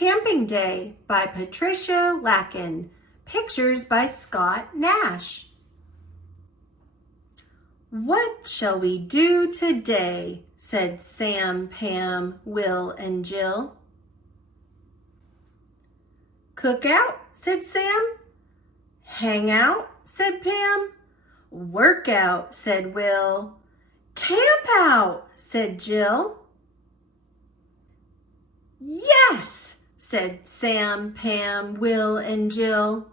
Camping Day by Patricia Lacken. Pictures by Scott Nash. "What shall we do today?" said Sam, Pam, Will, and Jill. "Cook out," said Sam. "Hang out," said Pam. "Work out," said Will. "Camp out," said Jill. "Yes," said Sam, Pam, Will, and Jill.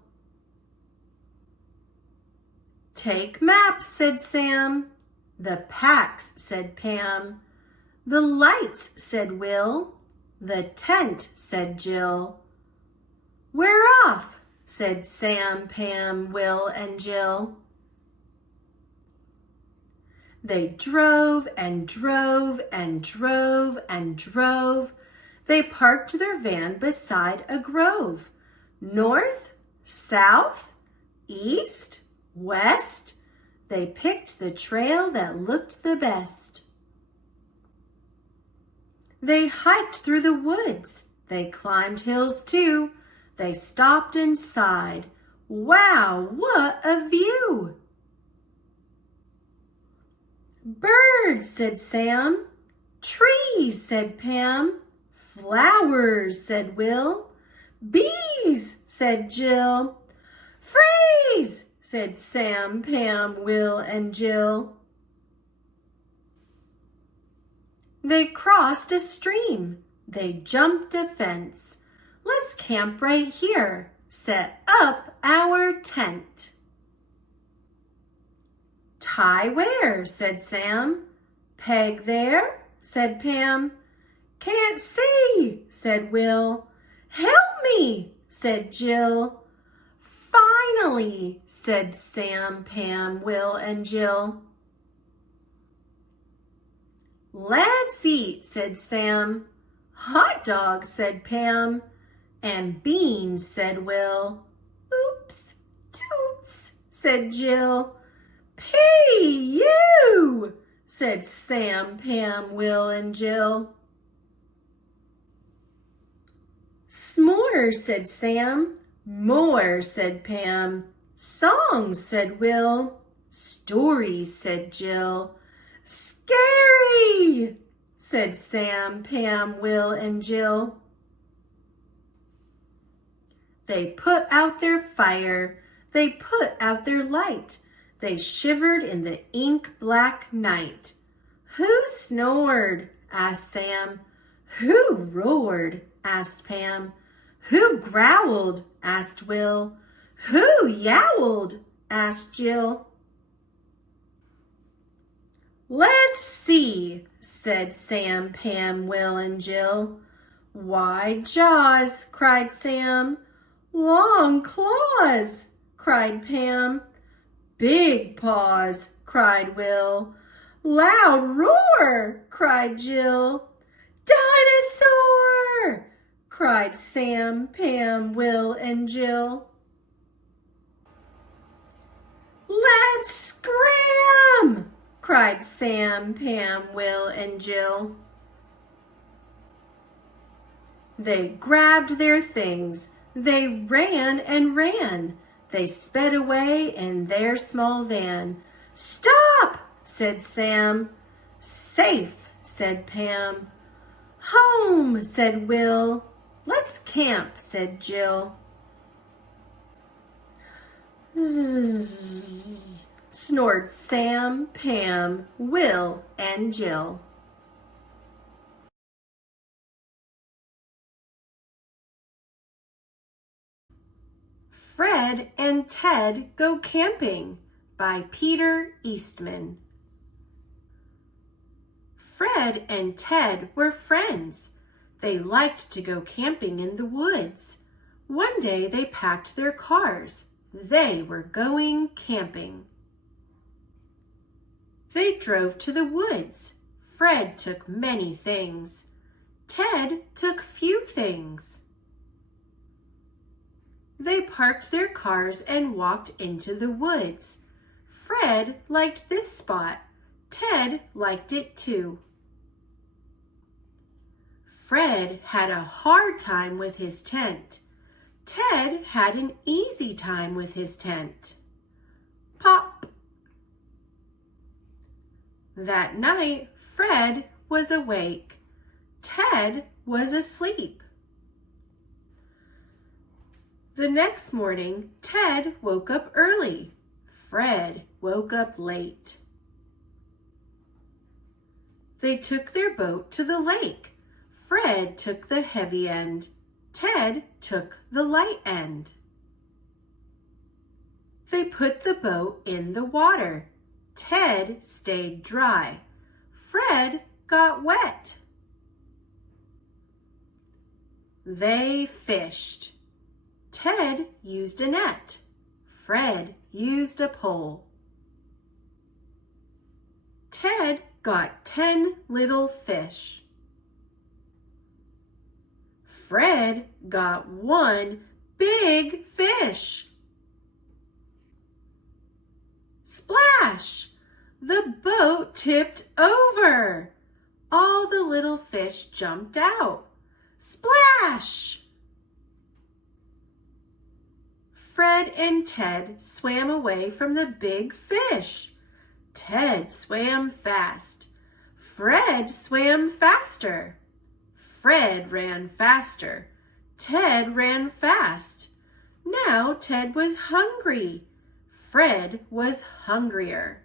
"Take maps," said Sam. "The packs," said Pam. "The lights," said Will. "The tent," said Jill. "We're off," said Sam, Pam, Will, and Jill. They drove and drove and drove and drove. They parked their van beside a grove. North, south, east, west, they picked the trail that looked the best. They hiked through the woods. They climbed hills too. They stopped and sighed. Wow, what a view! "Birds," said Sam. "Trees," said Pam. "Flowers," said Will. "Bees," said Jill. "Freeze," said Sam, Pam, Will, and Jill. They crossed a stream. They jumped a fence. "Let's camp right here. Set up our tent." "Tie where?" said Sam. "Peg there," said Pam. "Can't see," said Will. "Help me," said Jill. "Finally," said Sam, Pam, Will, and Jill. "Let's eat," said Sam. "Hot dogs," said Pam. "And beans," said Will. "Oops, toots," said Jill. "P.U.," said Sam, Pam, Will, and Jill. "S'mores," said Sam. "More," said Pam. "Songs," said Will. "Stories," said Jill. "Scary," said Sam, Pam, Will, and Jill. They put out their fire. They put out their light. They shivered in the ink-black night. "Who snored?" asked Sam. "Who roared?" asked Pam. "Who growled?" asked Will. "Who yowled?" asked Jill. "Let's see," said Sam, Pam, Will, and Jill. "Wide jaws," cried Sam. "Long claws," cried Pam. "Big paws," cried Will. "Loud roar," cried Jill. "Dinosaur!" cried Sam, Pam, Will, and Jill. "Let's scram!" cried Sam, Pam, Will, and Jill. They grabbed their things. They ran and ran. They sped away in their small van. "Stop!" said Sam. "Safe," said Pam. "Home," said Will. "Let's camp," said Jill. Zzz, snored Sam, Pam, Will, and Jill. Fred and Ted Go Camping by Peter Eastman. Fred and Ted were friends. They liked to go camping in the woods. One day they packed their cars. They were going camping. They drove to the woods. Fred took many things. Ted took few things. They parked their cars and walked into the woods. Fred liked this spot. Ted liked it too. Fred had a hard time with his tent. Ted had an easy time with his tent. Pop! That night, Fred was awake. Ted was asleep. The next morning, Ted woke up early. Fred woke up late. They took their boat to the lake. Fred took the heavy end. Ted took the light end. They put the boat in the water. Ted stayed dry. Fred got wet. They fished. Ted used a net. Fred used a pole. Ted got 10 little fish. Fred got 1 big fish. Splash! The boat tipped over. All the little fish jumped out. Splash! Fred and Ted swam away from the big fish. Ted swam fast. Fred swam faster. Fred ran faster. Ted ran fast. Now Ted was hungry. Fred was hungrier.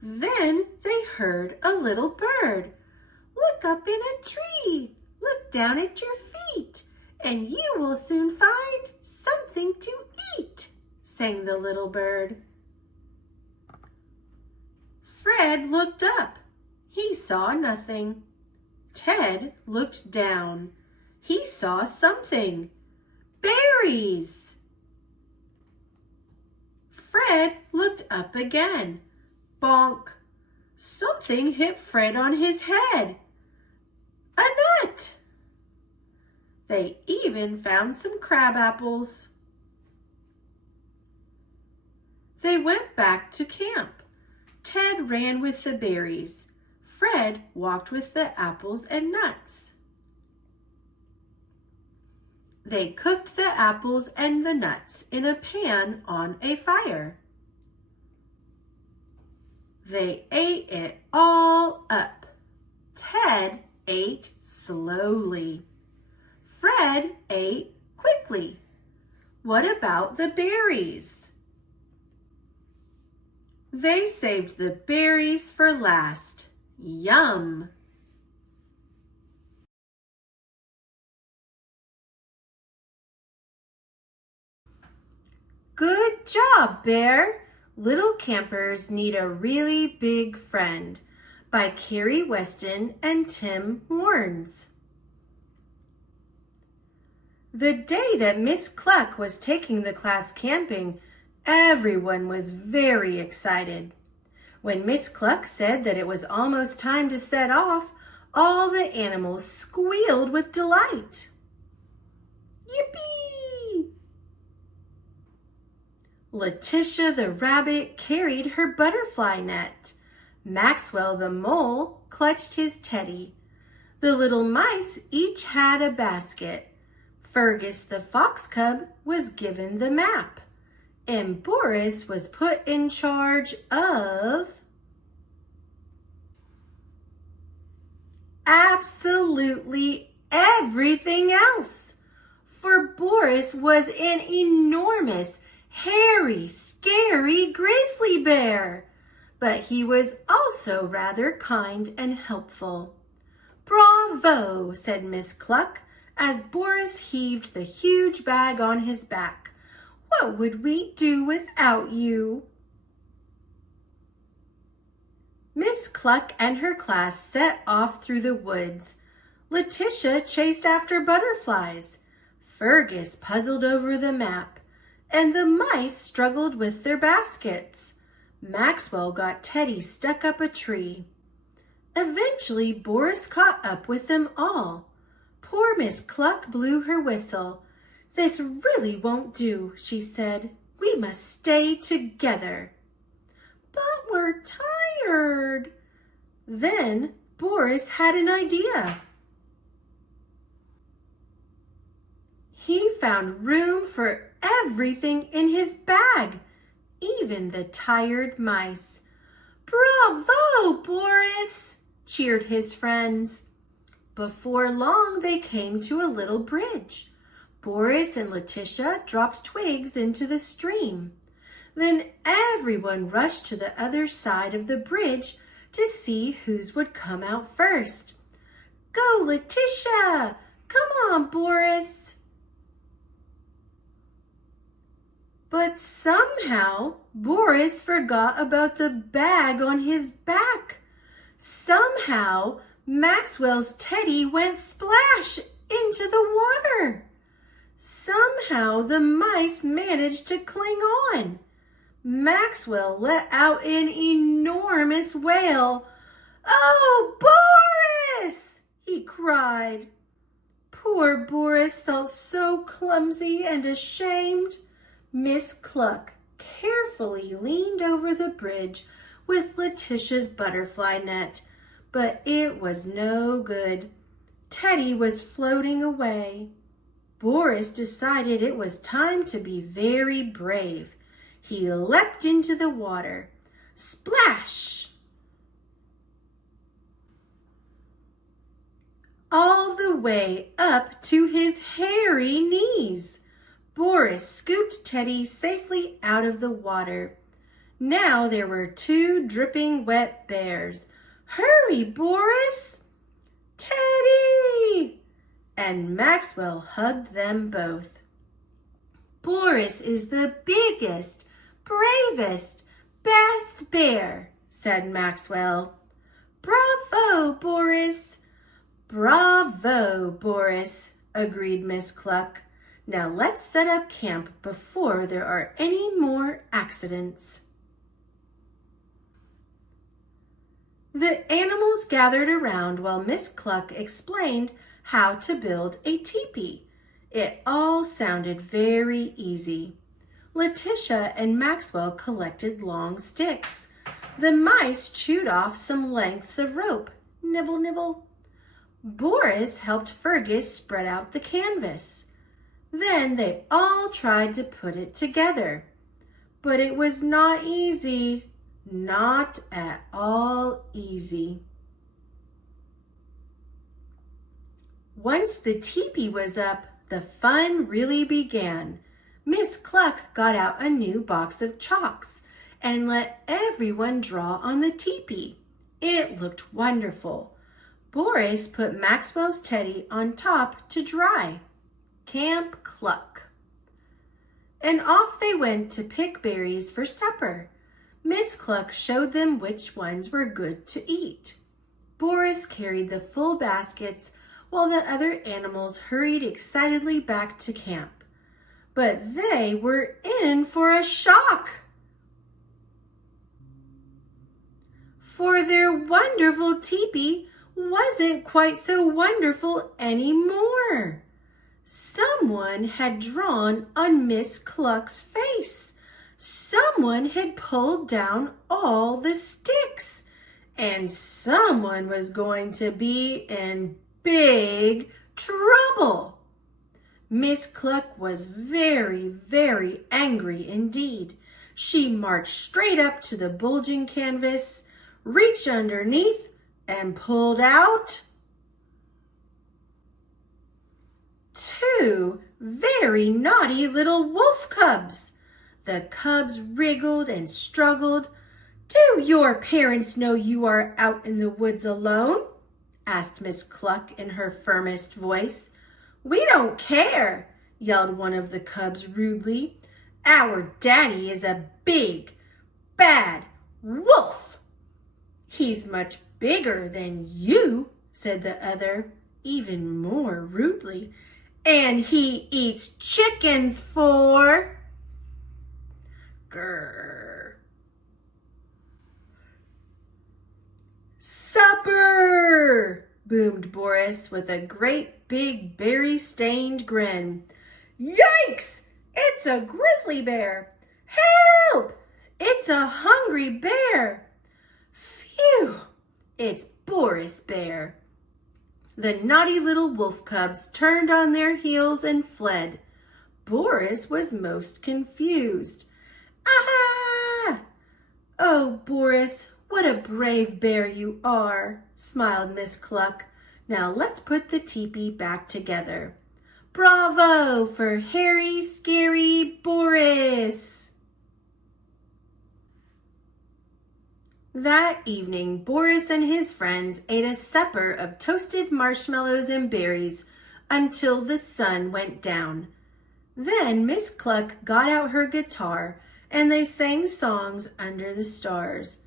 Then they heard a little bird. Look up in a tree. Look down at your feet, and you will soon find something to eat, sang the little bird. Fred looked up. He saw nothing. Ted looked down. He saw something. Berries! Fred looked up again. Bonk! Something hit Fred on his head. A nut! They even found some crab apples. They went back to camp. Ted ran with the berries. Fred walked with the apples and nuts. They cooked the apples and the nuts in a pan on a fire. They ate it all up. Ted ate slowly. Fred ate quickly. What about the berries? They saved the berries for last. Yum! Good job, Bear! Little Campers Need a Really Big Friend by Carrie Weston and Tim Warnes. The day that Miss Cluck was taking the class camping, everyone was very excited. When Miss Cluck said that it was almost time to set off, all the animals squealed with delight. Yippee! Letitia the rabbit carried her butterfly net. Maxwell the mole clutched his teddy. The little mice each had a basket. Fergus the fox cub was given the map. And Boris was put in charge of absolutely everything else. For Boris was an enormous, hairy, scary grizzly bear. But he was also rather kind and helpful. Bravo, said Miss Cluck, as Boris heaved the huge bag on his back. What would we do without you? Miss Cluck and her class set off through the woods. Letitia chased after butterflies. Fergus puzzled over the map, and the mice struggled with their baskets. Maxwell got Teddy stuck up a tree. Eventually, Boris caught up with them all. Poor Miss Cluck blew her whistle. This really won't do, she said. We must stay together. But we're tired. Then Boris had an idea. He found room for everything in his bag, even the tired mice. "Bravo, Boris!" cheered his friends. Before long, they came to a little bridge. Boris and Letitia dropped twigs into the stream. Then everyone rushed to the other side of the bridge to see whose would come out first. "Go, Letitia! Come on, Boris!" But somehow, Boris forgot about the bag on his back. Somehow, Maxwell's teddy went splash into the water. Somehow, the mice managed to cling on. Maxwell let out an enormous wail. "Oh, Boris!" he cried. Poor Boris felt so clumsy and ashamed. Miss Cluck carefully leaned over the bridge with Letitia's butterfly net, but it was no good. Teddy was floating away. Boris decided it was time to be very brave. He leapt into the water. Splash! All the way up to his hairy knees. Boris scooped Teddy safely out of the water. Now there were 2 dripping wet bears. "Hurry, Boris!" "Teddy!" And Maxwell hugged them both. "Boris is the biggest, bravest, best bear," said Maxwell. "Bravo, Boris!" "Bravo, Boris," agreed Miss Cluck. "Now let's set up camp before there are any more accidents." The animals gathered around while Miss Cluck explained how to build a teepee. It all sounded very easy. Letitia and Maxwell collected long sticks. The mice chewed off some lengths of rope. Nibble, nibble. Boris helped Fergus spread out the canvas. Then they all tried to put it together. But it was not easy. Not at all easy. Once the teepee was up, the fun really began. Miss Cluck got out a new box of chalks and let everyone draw on the teepee. It looked wonderful. Boris put Maxwell's teddy on top to dry. Camp Cluck. And off they went to pick berries for supper. Miss Cluck showed them which ones were good to eat. Boris carried the full baskets while the other animals hurried excitedly back to camp. But they were in for a shock. For their wonderful teepee wasn't quite so wonderful anymore. Someone had drawn on Miss Cluck's face. Someone had pulled down all the sticks. And someone was going to be in big trouble. Miss Cluck was very, very angry indeed. She marched straight up to the bulging canvas, reached underneath, and pulled out 2 very naughty little wolf cubs. The cubs wriggled and struggled. "Do your parents know you are out in the woods alone?" asked Miss Cluck in her firmest voice. "We don't care," yelled one of the cubs rudely. "Our daddy is a big, bad wolf." "He's much bigger than you," said the other, even more rudely. "And he eats chickens for..." Grrr. "Supper!" boomed Boris with a great big berry-stained grin. "Yikes! It's a grizzly bear! Help! It's a hungry bear! Phew! It's Boris Bear. The naughty little wolf cubs turned on their heels and fled. Boris was most confused. Ah! Oh, Boris, what a brave bear you are, smiled Miss Cluck. Now let's put the teepee back together. Bravo for hairy, scary Boris! That evening, Boris and his friends ate a supper of toasted marshmallows and berries until the sun went down. Then Miss Cluck got out her guitar and they sang songs under the stars.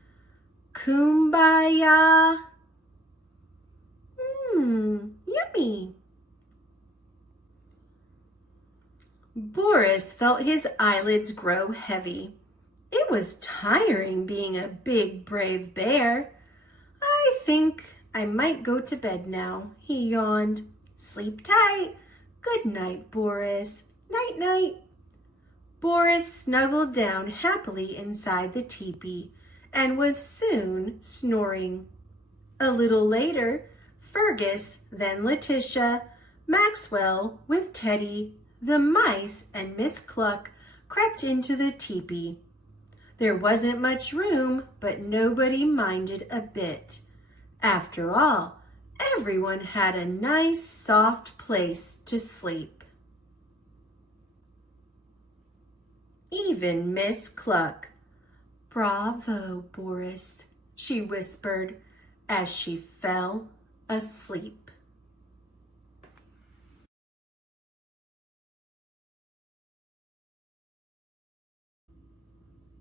Kumbaya. Yummy. Boris felt his eyelids grow heavy. It was tiring being a big, brave bear. I think I might go to bed now, he yawned. Sleep tight. Good night, Boris. Night, night. Boris snuggled down happily inside the teepee and was soon snoring. A little later, Fergus, then Letitia, Maxwell with Teddy, the mice, and Miss Cluck crept into the teepee. There wasn't much room, but nobody minded a bit. After all, everyone had a nice, soft place to sleep. Even Miss Cluck. Bravo, Boris, she whispered as she fell asleep.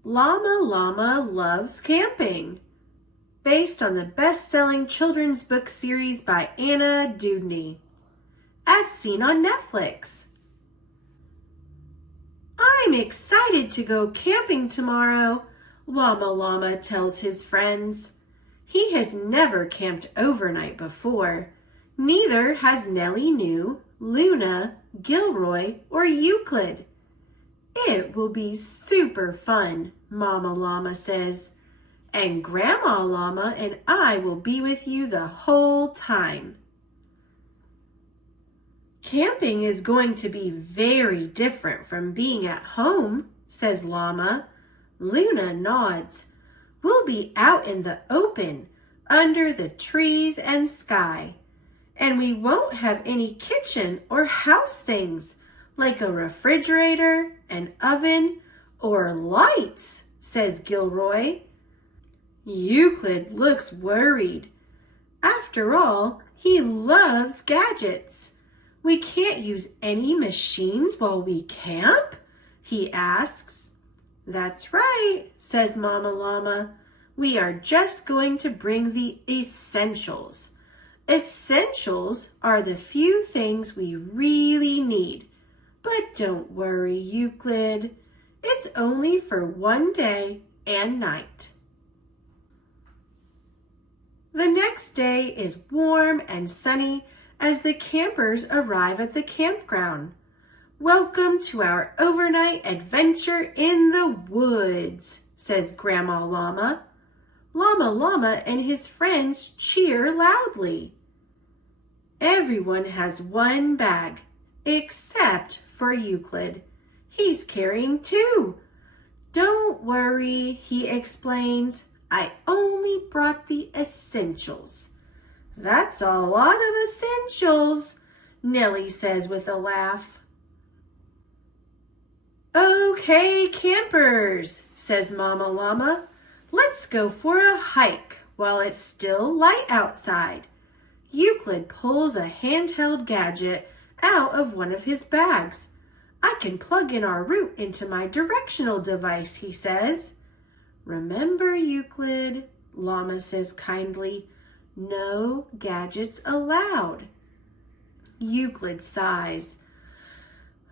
Llama Llama Loves Camping, based on the best-selling children's book series by Anna Dewdney, as seen on Netflix. I'm excited to go camping tomorrow, Llama Llama tells his friends. He has never camped overnight before. Neither has Nellie New, Luna, Gilroy, or Euclid. It will be super fun, Mama Llama says, and Grandma Llama and I will be with you the whole time. Camping is going to be very different from being at home, says Llama. Luna nods. We'll be out in the open, under the trees and sky, and we won't have any kitchen or house things like a refrigerator, an oven, or lights, says Gilroy. Euclid looks worried. After all, he loves gadgets. We can't use any machines while we camp? He asks. That's right, says Mama Llama. We are just going to bring the essentials. Essentials are the few things we really need. But don't worry, Euclid. It's only for one day and night. The next day is warm and sunny as the campers arrive at the campground. Welcome to our overnight adventure in the woods, says Grandma Llama. Llama Llama and his friends cheer loudly. Everyone has one bag, except for Euclid. He's carrying two. Don't worry, he explains. I only brought the essentials. That's a lot of essentials, Nellie says with a laugh. Okay, campers, says Mama Llama. Let's go for a hike while it's still light outside. Euclid pulls a handheld gadget out of one of his bags. I can plug in our route into my directional device, he says. Remember, Euclid, Llama says kindly, no gadgets allowed. Euclid sighs.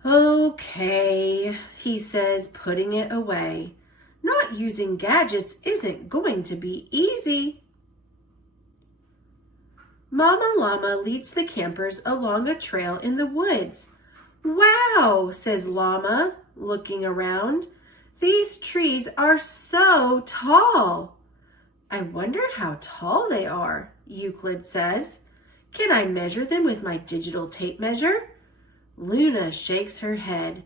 Okay, he says, putting it away. Not using gadgets isn't going to be easy. Mama Llama leads the campers along a trail in the woods. Wow, says Llama, looking around. These trees are so tall. I wonder how tall they are, Euclid says. Can I measure them with my digital tape measure? Luna shakes her head.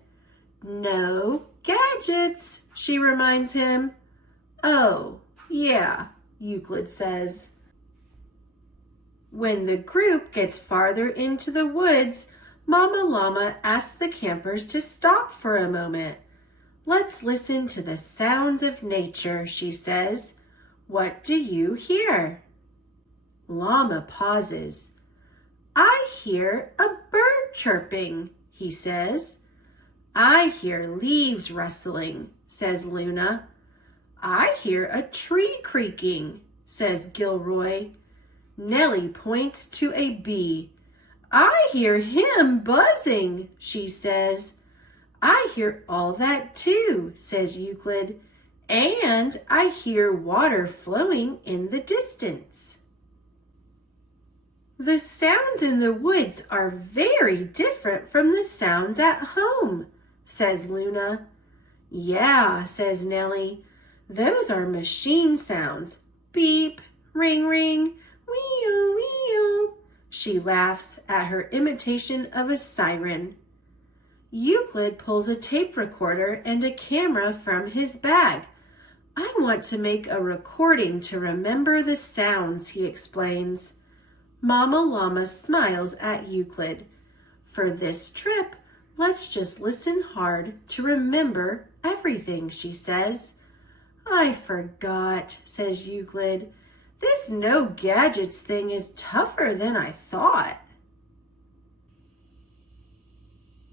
No gadgets, she reminds him. Oh, yeah, Euclid says. When the group gets farther into the woods, Mama Llama asks the campers to stop for a moment. Let's listen to the sounds of nature, she says. What do you hear? Llama pauses. I hear a bird chirping, he says. I hear leaves rustling, says Luna. I hear a tree creaking, says Gilroy. Nellie points to a bee. I hear him buzzing, she says. I hear all that too, says Euclid. And I hear water flowing in the distance. The sounds in the woods are very different from the sounds at home, says Luna. Yeah, says Nellie. Those are machine sounds. Beep, ring, ring, wee-oo, wee-oo. She laughs at her imitation of a siren. Euclid pulls a tape recorder and a camera from his bag. I want to make a recording to remember the sounds, he explains. Mama Llama smiles at Euclid. For this trip, let's just listen hard to remember everything, she says. I forgot, says Euclid. This no gadgets thing is tougher than I thought.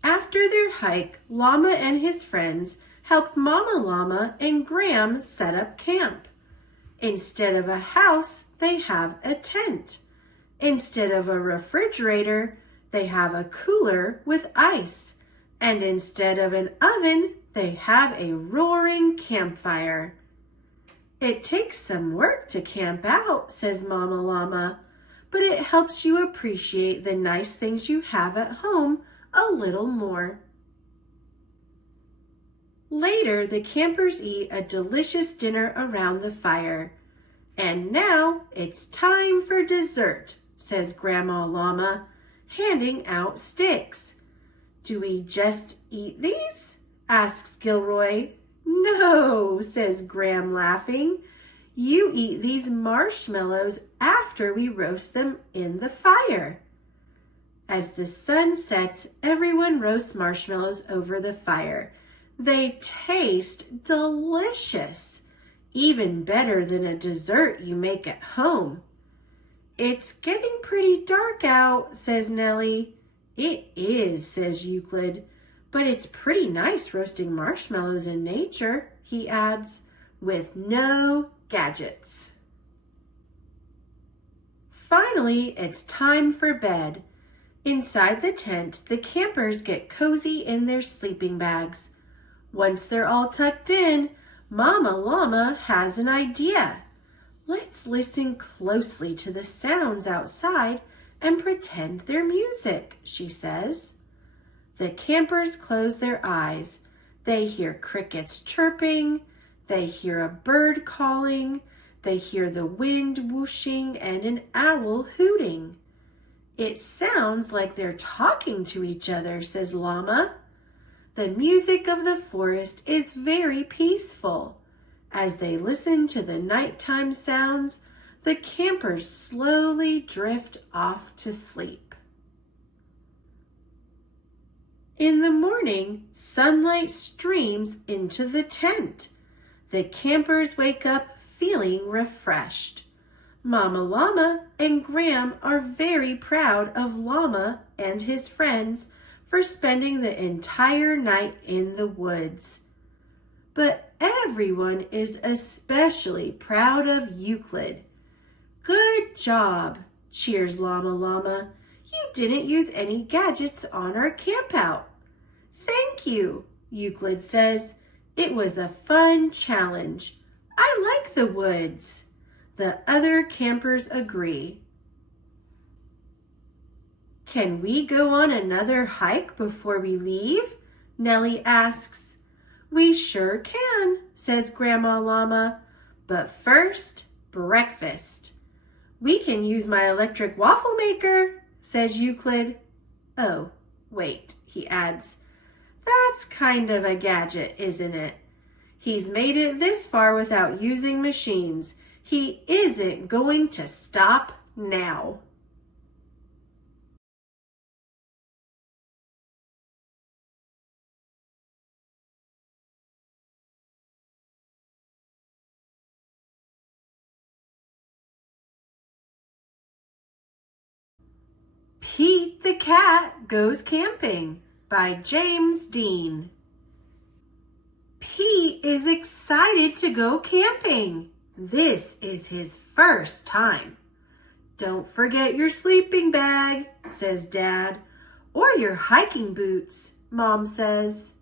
After their hike, Llama and his friends helped Mama Llama and Gram set up camp. Instead of a house, they have a tent. Instead of a refrigerator, they have a cooler with ice. And instead of an oven, they have a roaring campfire. It takes some work to camp out, says Mama Llama, but it helps you appreciate the nice things you have at home a little more. Later, the campers eat a delicious dinner around the fire. And now it's time for dessert, says Grandma Llama, handing out sticks. Do we just eat these? Asks Gilroy. No, says Gram, laughing. You eat these marshmallows after we roast them in the fire. As the sun sets, everyone roasts marshmallows over the fire. They taste delicious, even better than a dessert you make at home. It's getting pretty dark out, says Nellie. It is, says Euclid, but it's pretty nice roasting marshmallows in nature, he adds, with no gadgets. Finally, it's time for bed. Inside the tent, the campers get cozy in their sleeping bags. Once they're all tucked in, Mama Llama has an idea. Let's listen closely to the sounds outside and pretend they're music, she says. The campers close their eyes. They hear crickets chirping. They hear a bird calling. They hear the wind whooshing and an owl hooting. It sounds like they're talking to each other, says Llama. The music of the forest is very peaceful. As they listen to the nighttime sounds, the campers slowly drift off to sleep. In the morning, sunlight streams into the tent. The campers wake up feeling refreshed. Mama Llama and Gram are very proud of Llama and his friends for spending the entire night in the woods. But everyone is especially proud of Euclid. Good job, cheers Llama Llama. You didn't use any gadgets on our campout. Thank you, Euclid says. It was a fun challenge. I like the woods. The other campers agree. Can we go on another hike before we leave? Nellie asks. We sure can, says Grandma Llama. But first, breakfast. We can use my electric waffle maker, says Euclid. Oh, wait, he adds. That's kind of a gadget, isn't it? He's made it this far without using machines. He isn't going to stop now. Pete the Cat Goes Camping by James Dean. Pete is excited to go camping. This is his first time. Don't forget your sleeping bag, says Dad, or your hiking boots, Mom says.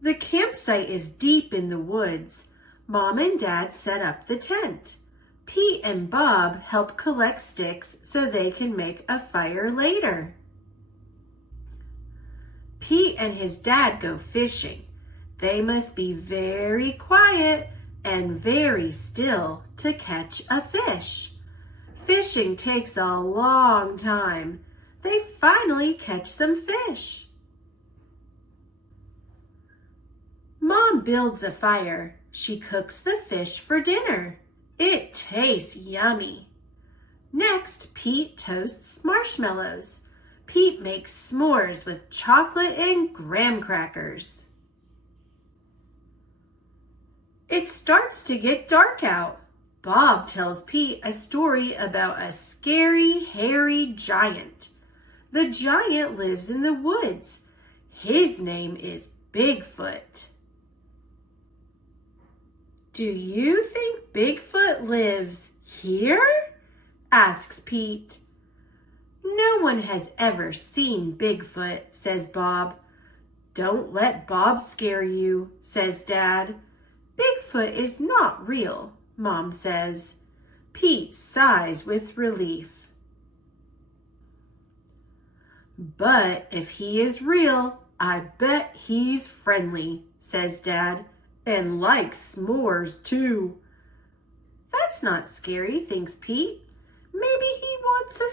The campsite is deep in the woods. Mom and Dad set up the tent. Pete and Bob help collect sticks so they can make a fire later. Pete and his dad go fishing. They must be very quiet and very still to catch a fish. Fishing takes a long time. They finally catch some fish. Mom builds a fire. She cooks the fish for dinner. It tastes yummy. Next, Pete toasts marshmallows. Pete makes s'mores with chocolate and graham crackers. It starts to get dark out. Bob tells Pete a story about a scary, hairy giant. The giant lives in the woods. His name is Bigfoot. Do you think Bigfoot lives here? Asks Pete. No one has ever seen Bigfoot, says Bob. Don't let Bob scare you, says Dad. Bigfoot is not real, Mom says. Pete sighs with relief. But if he is real, I bet he's friendly, says Dad, and likes s'mores too. That's not scary, thinks Pete. Maybe he wants a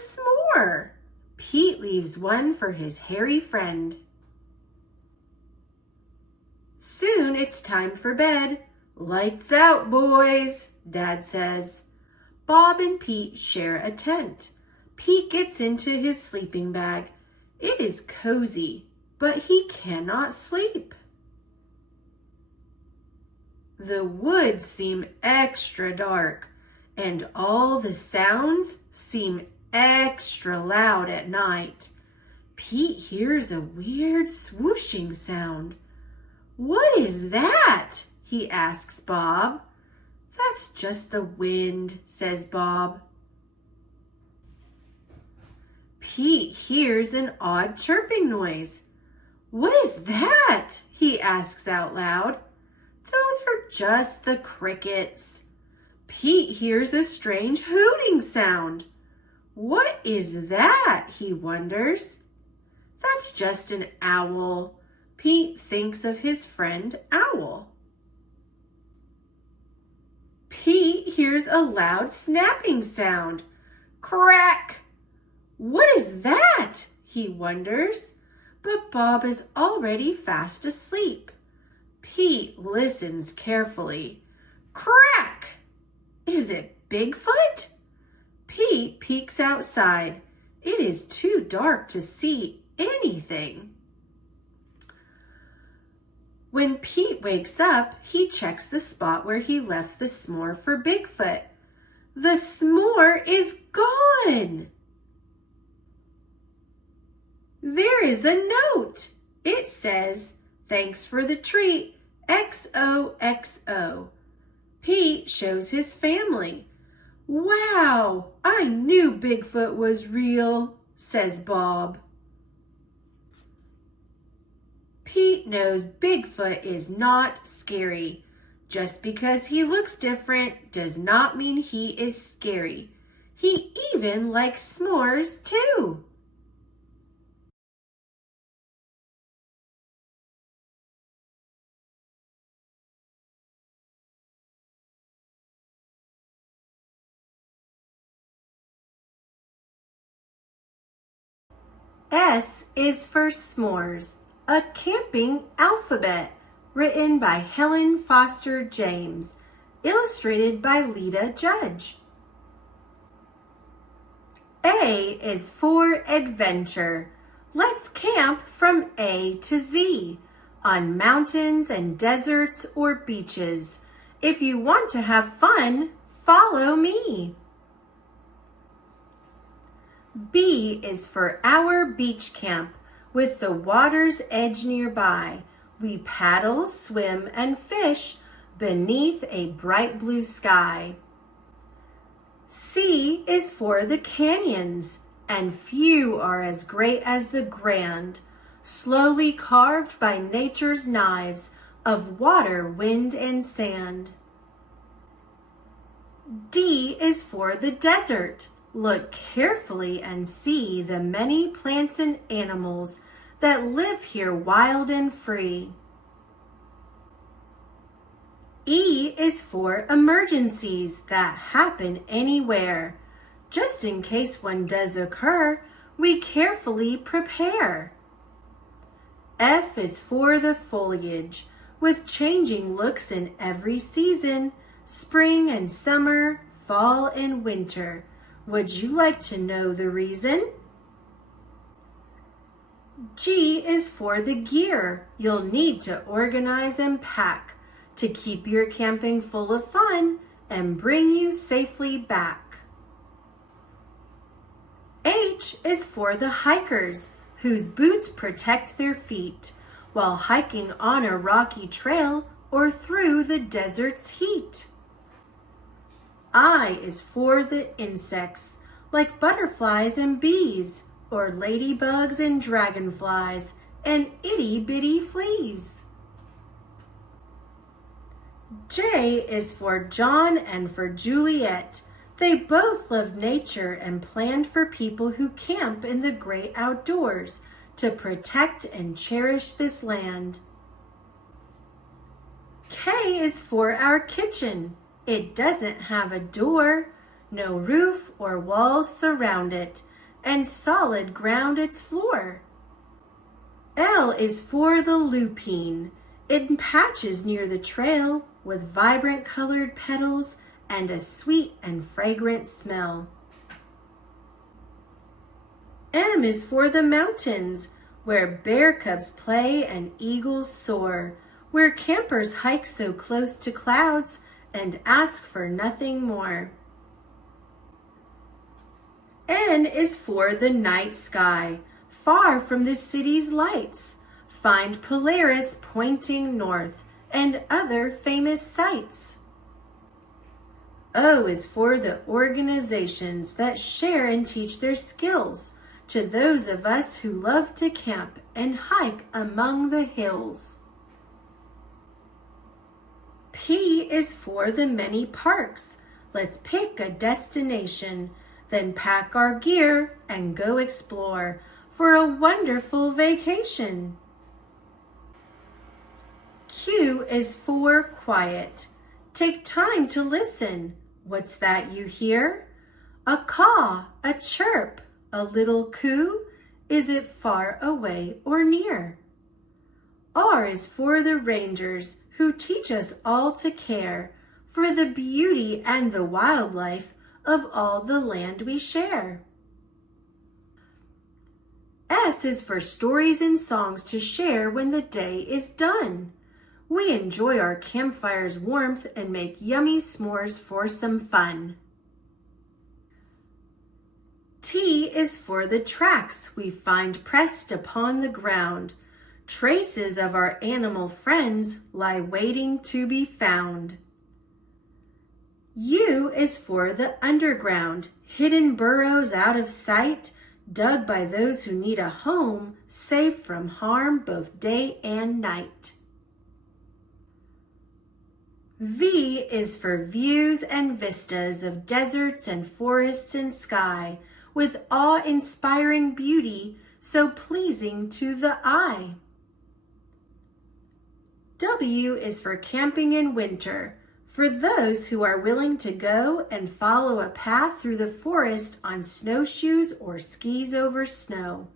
s'more. Pete leaves one for his hairy friend. Soon it's time for bed. Lights out, boys, Dad says. Bob and Pete share a tent. Pete gets into his sleeping bag. It is cozy, but he cannot sleep. The woods seem extra dark, and all the sounds seem extra loud at night. Pete hears a weird swooshing sound. What is that? He asks Bob. That's just the wind, says Bob. Pete hears an odd chirping noise. What is that? He asks out loud. Those are just the crickets. Pete hears a strange hooting sound. What is that? He wonders. That's just an owl. Pete thinks of his friend Owl. Pete hears a loud snapping sound. Crack! What is that? He wonders. But Bob is already fast asleep. Pete listens carefully. Crack! Is it Bigfoot? Pete peeks outside. It is too dark to see anything. When Pete wakes up, he checks the spot where he left the s'more for Bigfoot. The s'more is gone. There is a note. It says, "Thanks for the treat, XOXO." Pete shows his family. Wow, I knew Bigfoot was real, says Bob. Pete knows Bigfoot is not scary. Just because he looks different does not mean he is scary. He even likes s'mores too. S is for s'mores, a camping alphabet written by Helen Foster James, illustrated by Lita Judge. A is for adventure. Let's camp from A to Z, on mountains and deserts or beaches. If you want to have fun, follow me. B is for our beach camp, with the water's edge nearby. We paddle, swim, and fish beneath a bright blue sky. C is for the canyons, and few are as great as the grand, slowly carved by nature's knives of water, wind, and sand. D is for the desert. Look carefully and see the many plants and animals that live here wild and free. E is for emergencies that happen anywhere. Just in case one does occur, we carefully prepare. F is for the foliage, with changing looks in every season, spring and summer, fall and winter. Would you like to know the reason? G is for the gear you'll need to organize and pack to keep your camping full of fun and bring you safely back. H is for the hikers whose boots protect their feet while hiking on a rocky trail or through the desert's heat. I is for the insects like butterflies and bees, or ladybugs and dragonflies and itty-bitty fleas. J is for John and for Juliet. They both love nature and planned for people who camp in the great outdoors to protect and cherish this land. K is for our kitchen. It doesn't have a door, no roof or walls surround it, and solid ground its floor. L is for the lupine. It patches near the trail with vibrant colored petals and a sweet and fragrant smell. M is for the mountains, where bear cubs play and eagles soar, where campers hike so close to clouds and ask for nothing more. N is for the night sky, far from the city's lights. Find Polaris pointing north and other famous sights. O is for the organizations that share and teach their skills to those of us who love to camp and hike among the hills. P is for the many parks. Let's pick a destination, then pack our gear and go explore for a wonderful vacation. Q is for quiet. Take time to listen. What's that you hear? A caw, a chirp, a little coo? Is it far away or near? R is for the rangers who teach us all to care for the beauty and the wildlife of all the land we share. S is for stories and songs to share when the day is done. We enjoy our campfire's warmth and make yummy s'mores for some fun. T is for the tracks we find pressed upon the ground. Traces of our animal friends lie waiting to be found. U is for the underground, hidden burrows out of sight, dug by those who need a home, safe from harm both day and night. V is for views and vistas of deserts and forests and sky, with awe-inspiring beauty so pleasing to the eye. W is for camping in winter, for those who are willing to go and follow a path through the forest on snowshoes or skis over snow.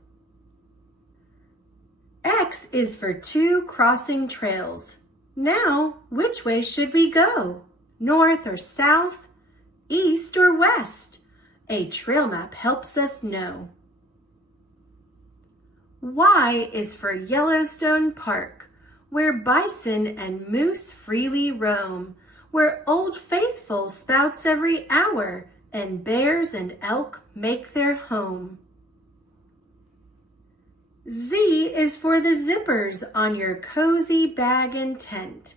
X is for 2 crossing trails. Now, which way should we go? North or south? East or west? A trail map helps us know. Y is for Yellowstone Park, where bison and moose freely roam, where Old Faithful spouts every hour, and bears and elk make their home. Z is for the zippers on your cozy bag and tent.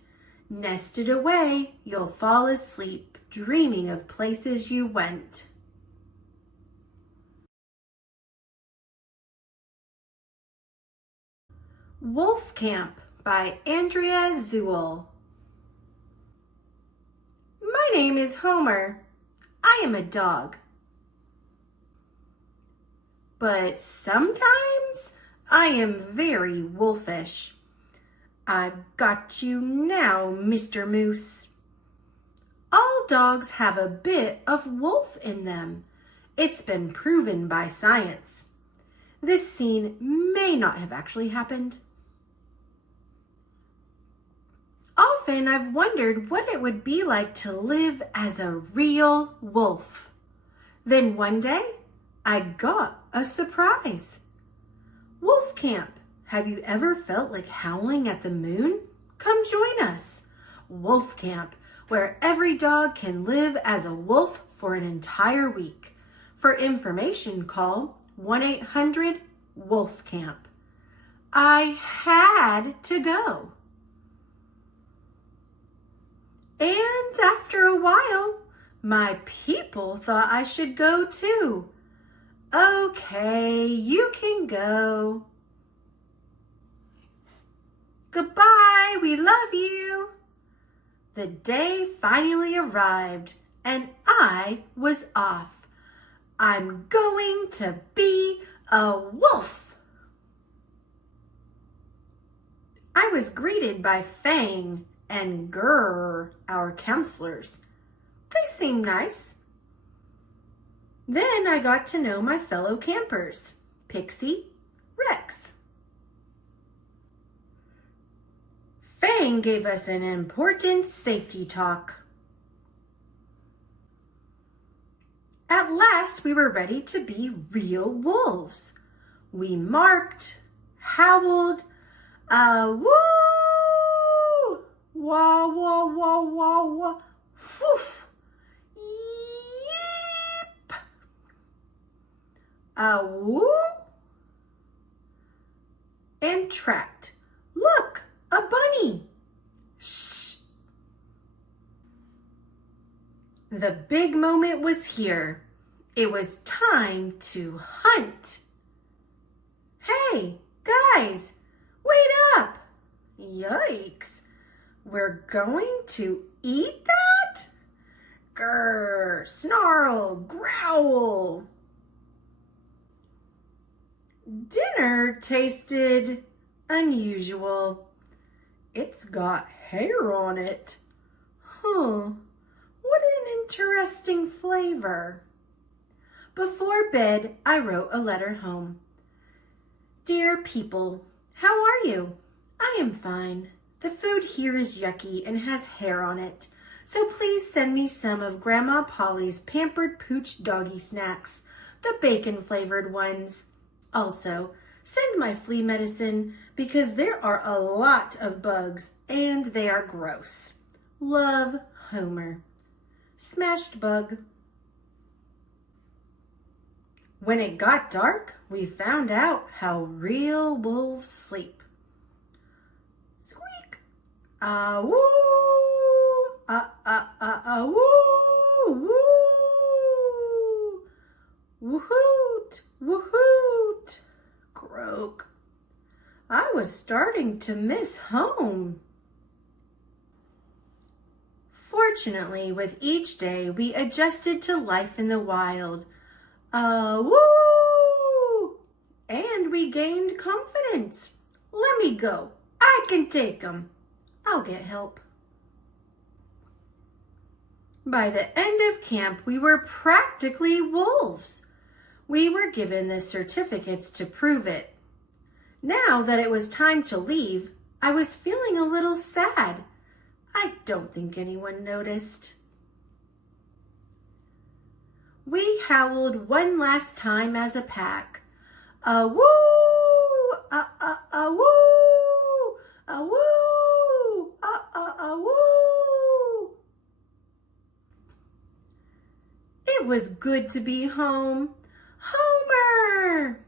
Nested away, you'll fall asleep, dreaming of places you went. Wolf Camp by Andrea Zuhl. My name is Homer. I am a dog. But sometimes I am very wolfish. I've got you now, Mr. Moose. All dogs have a bit of wolf in them. It's been proven by science. This scene may not have actually happened. Often I've wondered what it would be like to live as a real wolf. Then one day, I got a surprise. Wolf Camp. Have you ever felt like howling at the moon? Come join us. Wolf Camp, where every dog can live as a wolf for an entire week. For information, call 1-800-WOLF-CAMP. I had to go. And after a while, my people thought I should go too. Okay, you can go. Goodbye, we love you. The day finally arrived and I was off. I'm going to be a wolf. I was greeted by Fang and Grrr, our counselors. They seemed nice. Then I got to know my fellow campers, Pixie, Rex. Fang gave us an important safety talk. At last, we were ready to be real wolves. We marked, howled, woo! Wah, wah, wah, wah, wah, woof, yeep, woo, and tracked. Look, a bunny. Shh. The big moment was here. It was time to hunt. Hey, guys, wait up. Yikes. We're going to eat that? Grrr, snarl, growl. Dinner tasted unusual. It's got hair on it. Huh, what an interesting flavor. Before bed, I wrote a letter home. Dear people, how are you? I am fine. The food here is yucky and has hair on it, so please send me some of Grandma Polly's Pampered Pooch doggy snacks, the bacon-flavored ones. Also, send my flea medicine because there are a lot of bugs and they are gross. Love, Homer. Smashed Bug. When it got dark, we found out how real wolves sleep. Squeak. Woo! Woo! Woo! Woohoot! Woohoot! Croak. I was starting to miss home. Fortunately, with each day, we adjusted to life in the wild. Woo! And we gained confidence. Let me go. I can take 'em. I'll get help. By the end of camp, we were practically wolves. We were given the certificates to prove it. Now that it was time to leave, I was feeling a little sad. I don't think anyone noticed. We howled one last time as a pack. A woo! A woo! A woo! A woo! It was good to be home. Homer!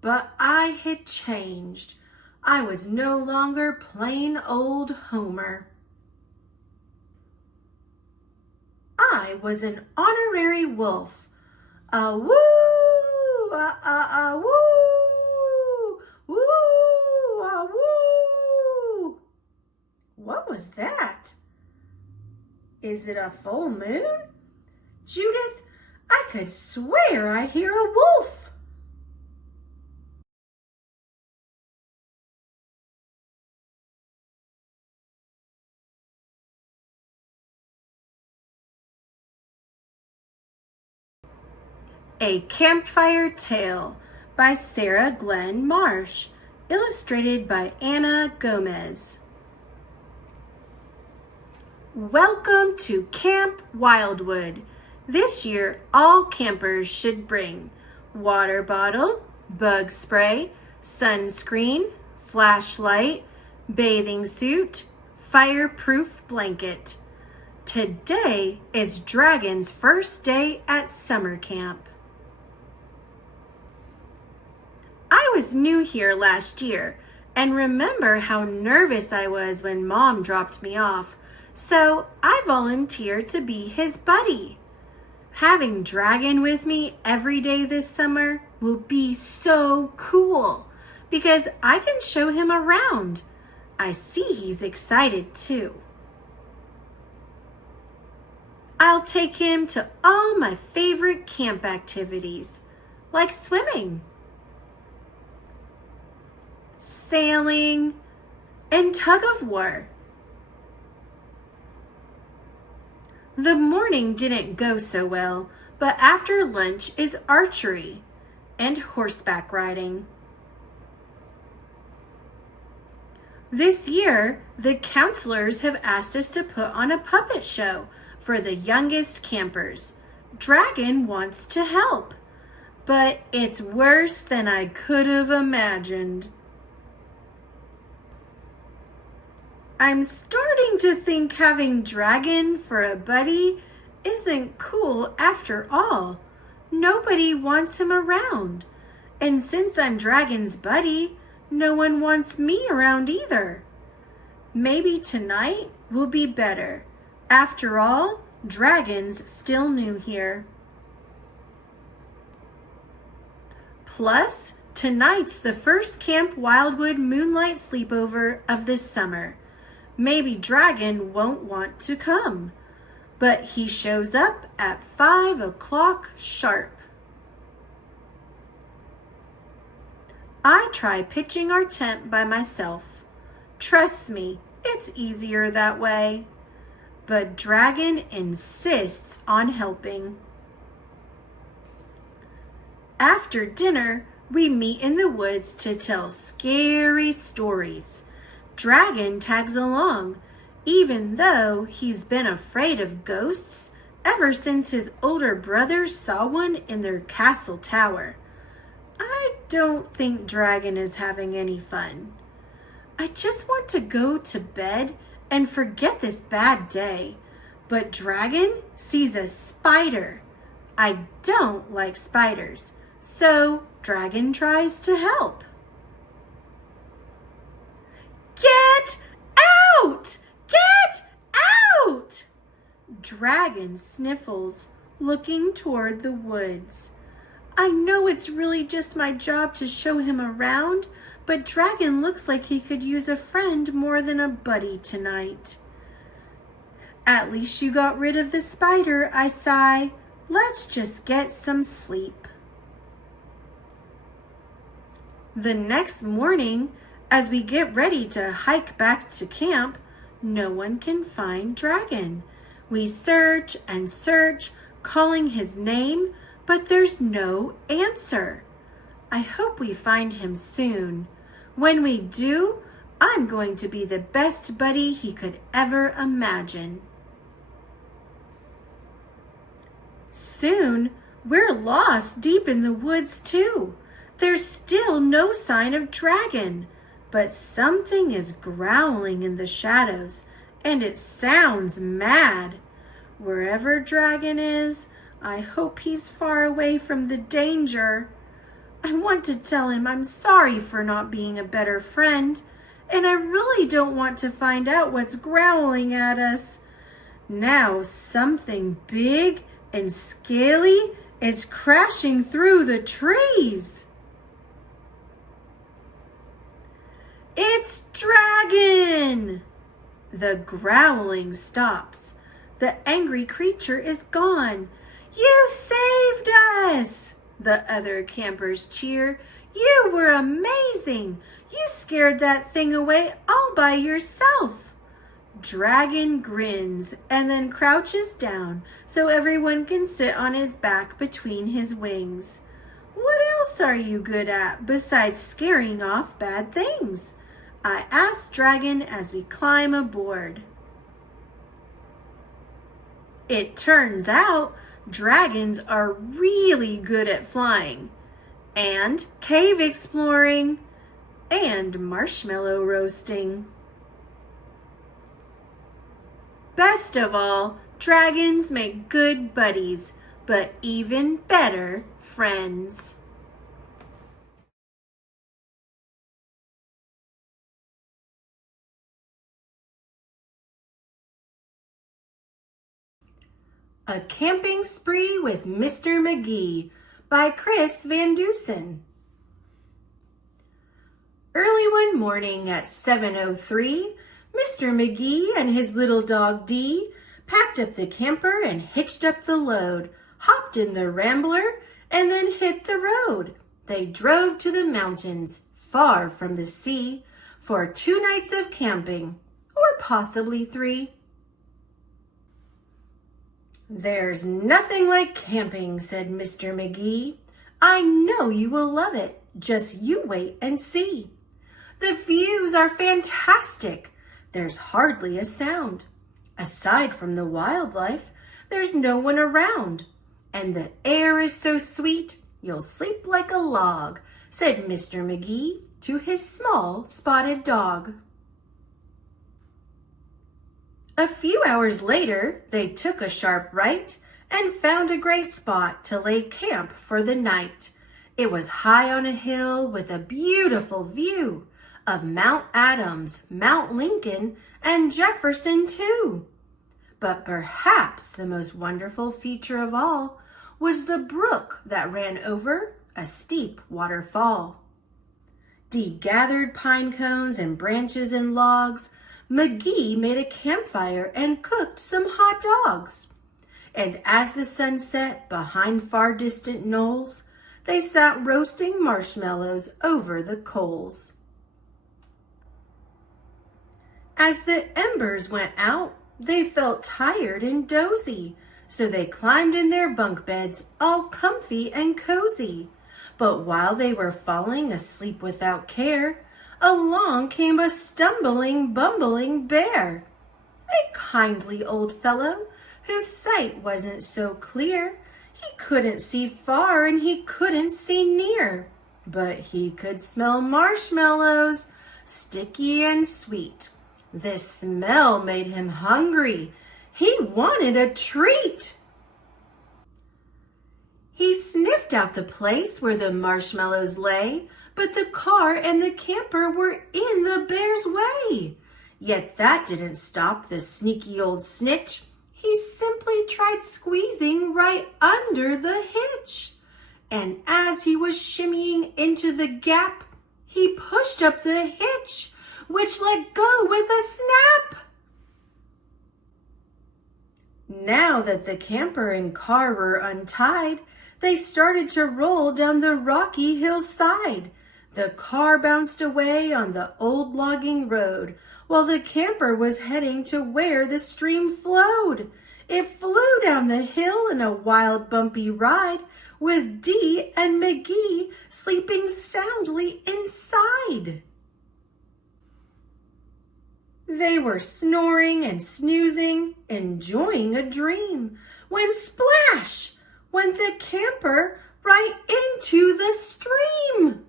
But I had changed. I was no longer plain old Homer. I was an honorary wolf. A woo! A woo! Woo! A woo! What was that? Is it a full moon? Judith, I could swear I hear a wolf. A Campfire Tale by Sarah Glenn Marsh, illustrated by Anna Gomez. Welcome to Camp Wildwood. This year, all campers should bring water bottle, bug spray, sunscreen, flashlight, bathing suit, fireproof blanket. Today is Dragon's first day at summer camp. I was new here last year and remember how nervous I was when Mom dropped me off, so I volunteered to be his buddy. Having Dragon with me every day this summer will be so cool because I can show him around. I see he's excited too. I'll take him to all my favorite camp activities, like swimming, sailing, and tug of war. The morning didn't go so well, but after lunch is archery and horseback riding. This year, the counselors have asked us to put on a puppet show for the youngest campers. Dragon wants to help, but it's worse than I could have imagined. I'm starting to think having Dragon for a buddy isn't cool after all. Nobody wants him around. And since I'm Dragon's buddy, no one wants me around either. Maybe tonight will be better. After all, Dragon's still new here. Plus, tonight's the first Camp Wildwood moonlight sleepover of this summer. Maybe Dragon won't want to come, but he shows up at 5 o'clock sharp. I try pitching our tent by myself. Trust me, it's easier that way. But Dragon insists on helping. After dinner, we meet in the woods to tell scary stories. Dragon tags along, even though he's been afraid of ghosts ever since his older brothers saw one in their castle tower. I don't think Dragon is having any fun. I just want to go to bed and forget this bad day, but Dragon sees a spider. I don't like spiders, so Dragon tries to help. Get out! Get out! Dragon sniffles, looking toward the woods. I know it's really just my job to show him around, but Dragon looks like he could use a friend more than a buddy tonight. At least you got rid of the spider, I sigh. Let's just get some sleep. The next morning, as we get ready to hike back to camp, no one can find Dragon. We search and search, calling his name, but there's no answer. I hope we find him soon. When we do, I'm going to be the best buddy he could ever imagine. Soon, we're lost deep in the woods too. There's still no sign of Dragon, but something is growling in the shadows, and it sounds mad. Wherever Dragon is, I hope he's far away from the danger. I want to tell him I'm sorry for not being a better friend, and I really don't want to find out what's growling at us. Now something big and scaly is crashing through the trees. It's Dragon! The growling stops. The angry creature is gone. You saved us! The other campers cheer. You were amazing! You scared that thing away all by yourself. Dragon grins and then crouches down so everyone can sit on his back between his wings. What else are you good at besides scaring off bad things? I ask Dragon as we climb aboard. It turns out dragons are really good at flying, and cave exploring, and marshmallow roasting. Best of all, dragons make good buddies, but even better friends. A Camping Spree with Mr. McGee by Chris Van Dusen. Early one morning at 7:03, Mr. McGee and his little dog Dee packed up the camper and hitched up the load, hopped in the Rambler, and then hit the road. They drove to the mountains, far from the sea, for 2 nights of camping, or possibly 3. There's nothing like camping, said Mr. McGee. I know you will love it. Just you wait and see. The views are fantastic. There's hardly a sound. Aside from the wildlife, there's no one around. And the air is so sweet, you'll sleep like a log, said Mr. McGee to his small spotted dog. A few hours later, they took a sharp right and found a great spot to lay camp for the night. It was high on a hill with a beautiful view of Mount Adams, Mount Lincoln, and Jefferson too. But perhaps the most wonderful feature of all was the brook that ran over a steep waterfall. Dee gathered pine cones and branches and logs. McGee made a campfire and cooked some hot dogs. And as the sun set behind far distant knolls, they sat roasting marshmallows over the coals. As the embers went out, they felt tired and dozy, so they climbed in their bunk beds all comfy and cozy. But while they were falling asleep without care, along came a stumbling, bumbling bear, a kindly old fellow whose sight wasn't so clear. He couldn't see far and he couldn't see near, but he could smell marshmallows, sticky and sweet. This smell made him hungry. He wanted a treat. He sniffed out the place where the marshmallows lay, but the car and the camper were in the bear's way. Yet that didn't stop the sneaky old snitch. He simply tried squeezing right under the hitch. And as he was shimmying into the gap, he pushed up the hitch, which let go with a snap. Now that the camper and car were untied, they started to roll down the rocky hillside. The car bounced away on the old logging road, while the camper was heading to where the stream flowed. It flew down the hill in a wild, bumpy ride, with Dee and McGee sleeping soundly inside. They were snoring and snoozing, enjoying a dream, when splash went the camper right into the stream.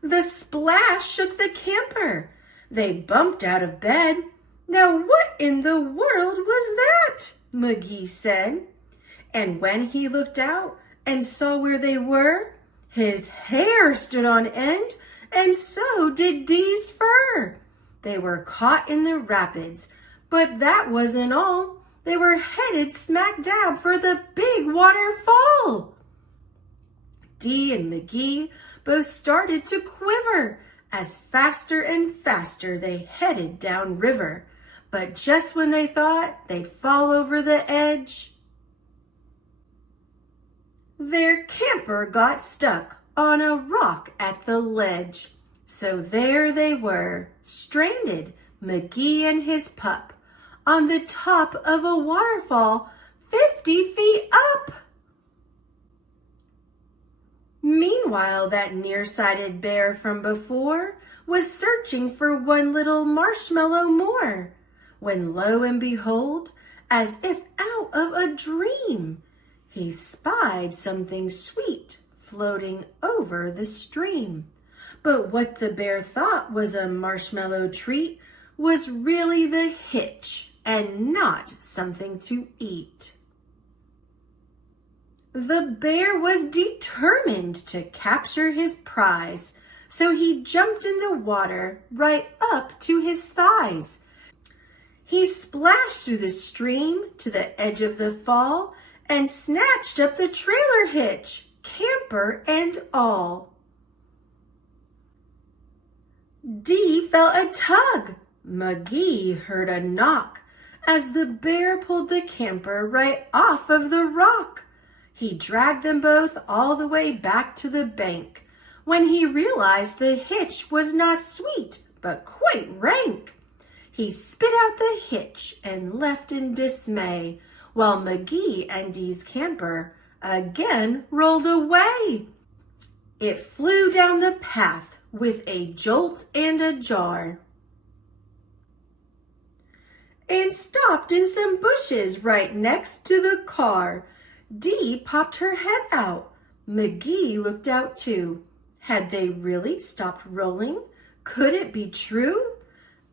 The splash shook the camper. They bumped out of bed. Now what in the world was that? McGee said. And when he looked out and saw where they were, his hair stood on end, and so did Dee's fur. They were caught in the rapids, but that wasn't all. They were headed smack dab for the big waterfall. Dee and McGee both started to quiver as faster and faster they headed down river. But just when they thought they'd fall over the edge, their camper got stuck on a rock at the ledge. So there they were, stranded, McGee and his pup, on the top of a waterfall 50 feet up. Meanwhile, that nearsighted bear from before was searching for one little marshmallow more, when lo and behold, as if out of a dream, he spied something sweet floating over the stream. But what the bear thought was a marshmallow treat was really the hitch and not something to eat. The bear was determined to capture his prize, so he jumped in the water right up to his thighs. He splashed through the stream to the edge of the fall and snatched up the trailer hitch, camper and all. Dee felt a tug. McGee heard a knock as the bear pulled the camper right off of the rock. He dragged them both all the way back to the bank when he realized the hitch was not sweet, but quite rank. He spit out the hitch and left in dismay, while McGee and Dee's camper again rolled away. It flew down the path with a jolt and a jar, and stopped in some bushes right next to the car. Dee popped her head out. McGee looked out too. Had they really stopped rolling? Could it be true?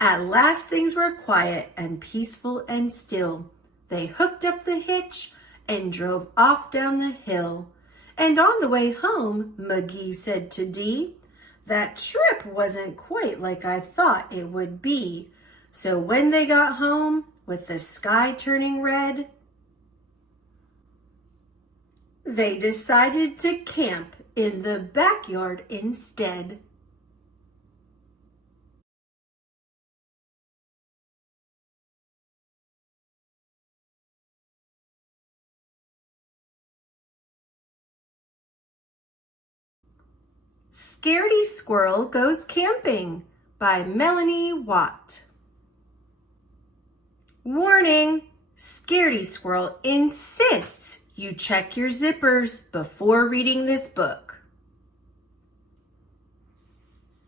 At last things were quiet and peaceful and still. They hooked up the hitch and drove off down the hill. And on the way home, McGee said to Dee, "That trip wasn't quite like I thought it would be." So when they got home, with the sky turning red, they decided to camp in the backyard instead. Scaredy Squirrel Goes Camping by Melanie Watt. Warning! Scaredy Squirrel insists you check your zippers before reading this book.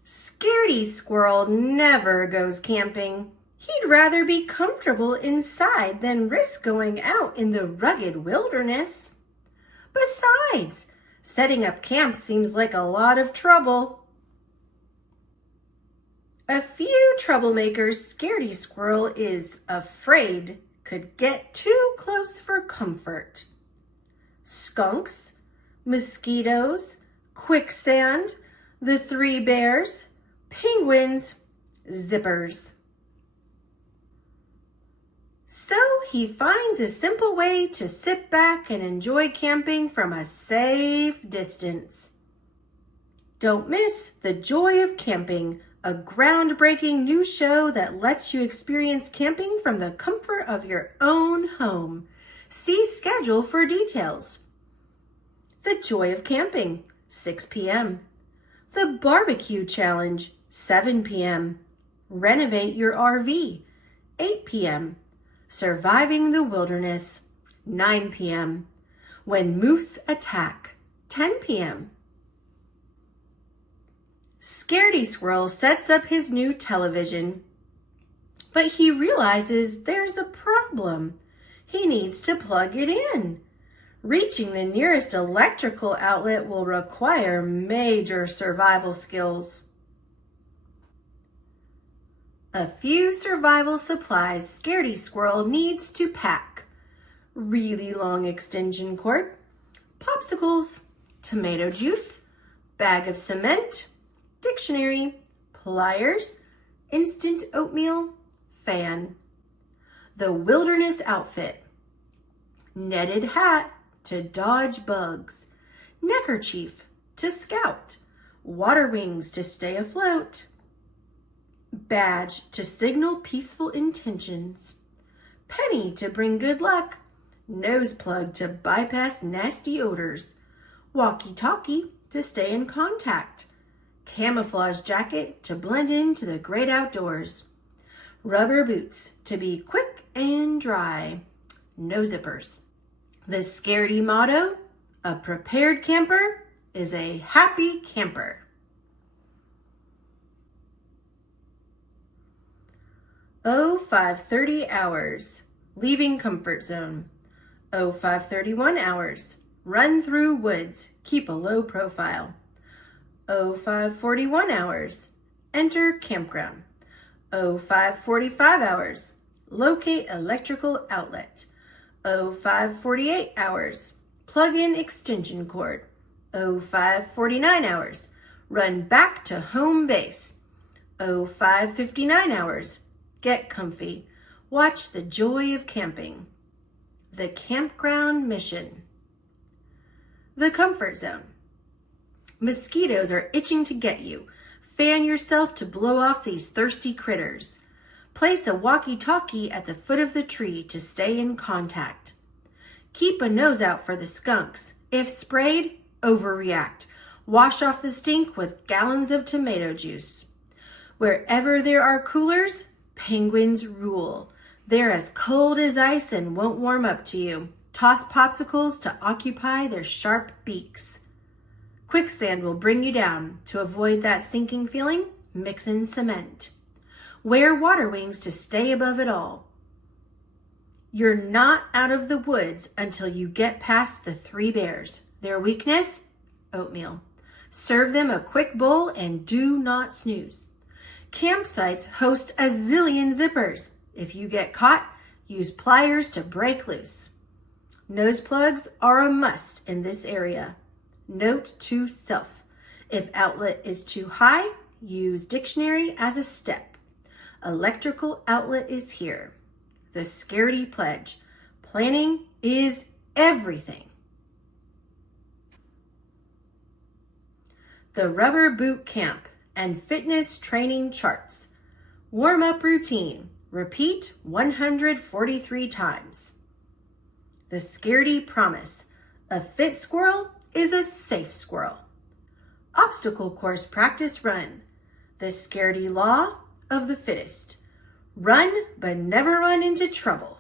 Scaredy Squirrel never goes camping. He'd rather be comfortable inside than risk going out in the rugged wilderness. Besides, setting up camp seems like a lot of trouble. A few troublemakers Scaredy Squirrel is afraid could get too close for comfort. Skunks, mosquitoes, quicksand, the three bears, penguins, zippers. So he finds a simple way to sit back and enjoy camping from a safe distance. Don't miss The Joy of Camping, a groundbreaking new show that lets you experience camping from the comfort of your own home. See schedule for details. The Joy of Camping, 6 p.m. The Barbecue Challenge, 7 p.m. Renovate Your RV, 8 p.m. Surviving the Wilderness, 9 p.m. When Moose Attack, 10 p.m. Scaredy Squirrel sets up his new television, but he realizes there's a problem. He needs to plug it in. Reaching the nearest electrical outlet will require major survival skills. A few survival supplies Scaredy Squirrel needs to pack. Really long extension cord, popsicles, tomato juice, bag of cement, dictionary, pliers, instant oatmeal, fan. The wilderness outfit. Netted hat to dodge bugs. Neckerchief to scout. Water wings to stay afloat. Badge to signal peaceful intentions. Penny to bring good luck. Nose plug to bypass nasty odors. Walkie-talkie to stay in contact. Camouflage jacket to blend into the great outdoors. Rubber boots to be quick and dry. No zippers. The Scaredy motto, a prepared camper is a happy camper. Oh, 5:30 hours, leaving comfort zone. Oh, 5:31 hours, run through woods, keep a low profile. Oh, 5:41 hours, enter campground. Oh, 5:45 hours, locate electrical outlet. Oh, 5:48 hours, plug in extension cord. Oh, 5:49 hours, run back to home base. Oh, 5:59 hours, get comfy. Watch the joy of camping. The campground mission. The comfort zone. Mosquitoes are itching to get you. Fan yourself to blow off these thirsty critters. Place a walkie-talkie at the foot of the tree to stay in contact. Keep a nose out for the skunks. If sprayed, overreact. Wash off the stink with gallons of tomato juice. Wherever there are coolers, penguins rule. They're as cold as ice and won't warm up to you. Toss popsicles to occupy their sharp beaks. Quicksand will bring you down. To avoid that sinking feeling, mix in cement. Wear water wings to stay above it all. You're not out of the woods until you get past the three bears. Their weakness? Oatmeal. Serve them a quick bowl and do not snooze. Campsites host a zillion zippers. If you get caught, use pliers to break loose. Nose plugs are a must in this area. Note to self. If outlet is too high, use dictionary as a step. Electrical outlet is here. The Scaredy pledge. Planning is everything. The rubber boot camp and fitness training charts. Warm-up routine. Repeat 143 times. The Scaredy promise. A fit squirrel is a safe squirrel. Obstacle course practice run. The Scaredy law of the fittest. Run, but never run into trouble.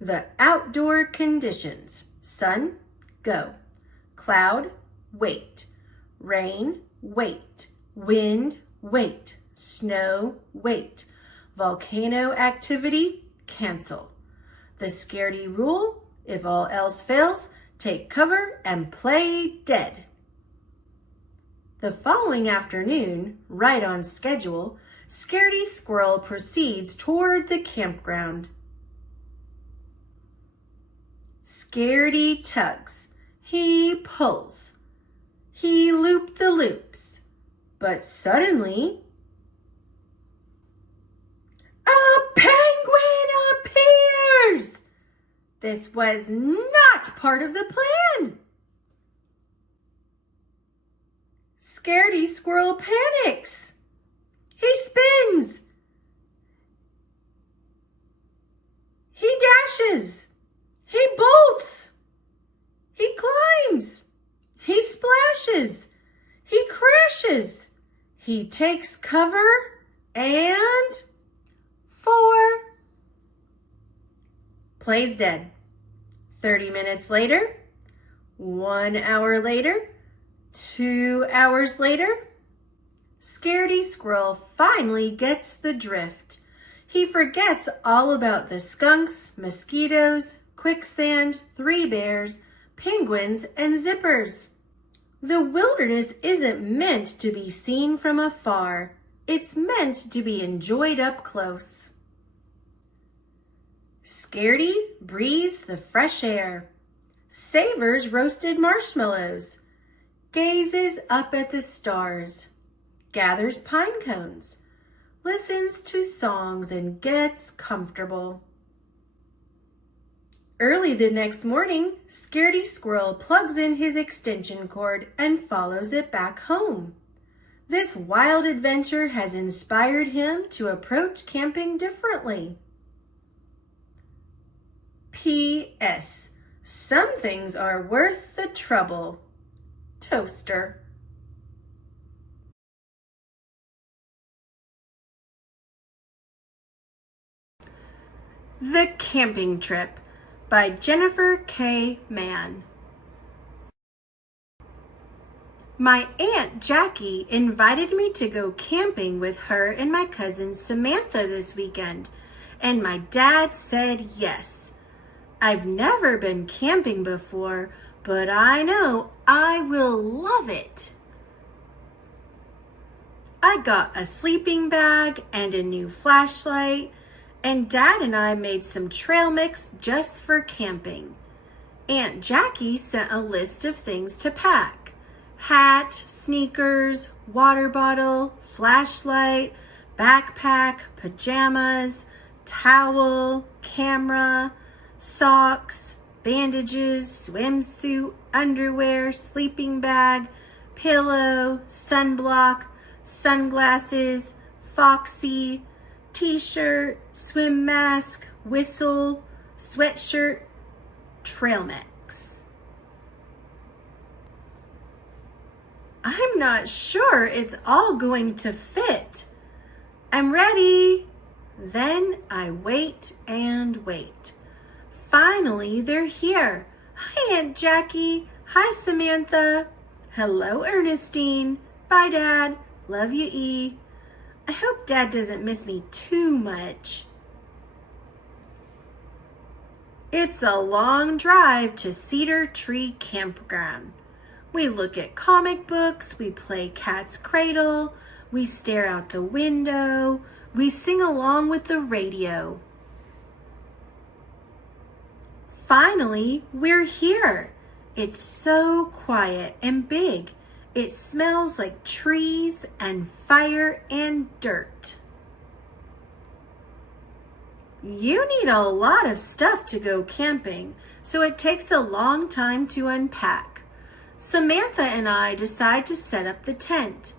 The outdoor conditions. Sun, go. Cloud, wait. Rain, wait. Wind, wait. Snow, wait. Volcano activity, cancel. The Scaredy rule, if all else fails, take cover and play dead. The following afternoon, right on schedule, Scaredy Squirrel proceeds toward the campground. Scaredy tugs. He pulls. He looped the loops. But suddenly, a penguin appears! This was not part of the plan. Scaredy Squirrel panics. He spins. He dashes. He bolts. He climbs. He splashes. He crashes. He takes cover and 4. Plays dead. 30 minutes later, 1 hour later, 2 hours later, Scaredy Squirrel finally gets the drift. He forgets all about the skunks, mosquitoes, quicksand, 3 bears, penguins, and zippers. The wilderness isn't meant to be seen from afar. It's meant to be enjoyed up close. Scaredy breathes the fresh air, savors roasted marshmallows, gazes up at the stars, gathers pine cones, listens to songs, and gets comfortable. Early the next morning, Scaredy Squirrel plugs in his extension cord and follows it back home. This wild adventure has inspired him to approach camping differently. P.S. Some things are worth the trouble. Toaster. The Camping Trip by Jennifer K. Mann. My Aunt Jackie invited me to go camping with her and my cousin Samantha this weekend, and my dad said yes. I've never been camping before, but I know I will love it. I got a sleeping bag and a new flashlight, and Dad and I made some trail mix just for camping. Aunt Jackie sent a list of things to pack: hat, sneakers, water bottle, flashlight, backpack, pajamas, towel, camera, socks, bandages, swimsuit, underwear, sleeping bag, pillow, sunblock, sunglasses, Foxy, t-shirt, swim mask, whistle, sweatshirt, trail mix. I'm not sure it's all going to fit. I'm ready. Then I wait and wait. Finally, they're here. Hi, Aunt Jackie. Hi, Samantha. Hello, Ernestine. Bye, Dad. Love you, E. I hope Dad doesn't miss me too much. It's a long drive to Cedar Tree Campground. We look at comic books, we play Cat's Cradle, we stare out the window, we sing along with the radio. Finally, we're here. It's so quiet and big. It smells like trees and fire and dirt. You need a lot of stuff to go camping, so it takes a long time to unpack. Samantha and I decide to set up the tent.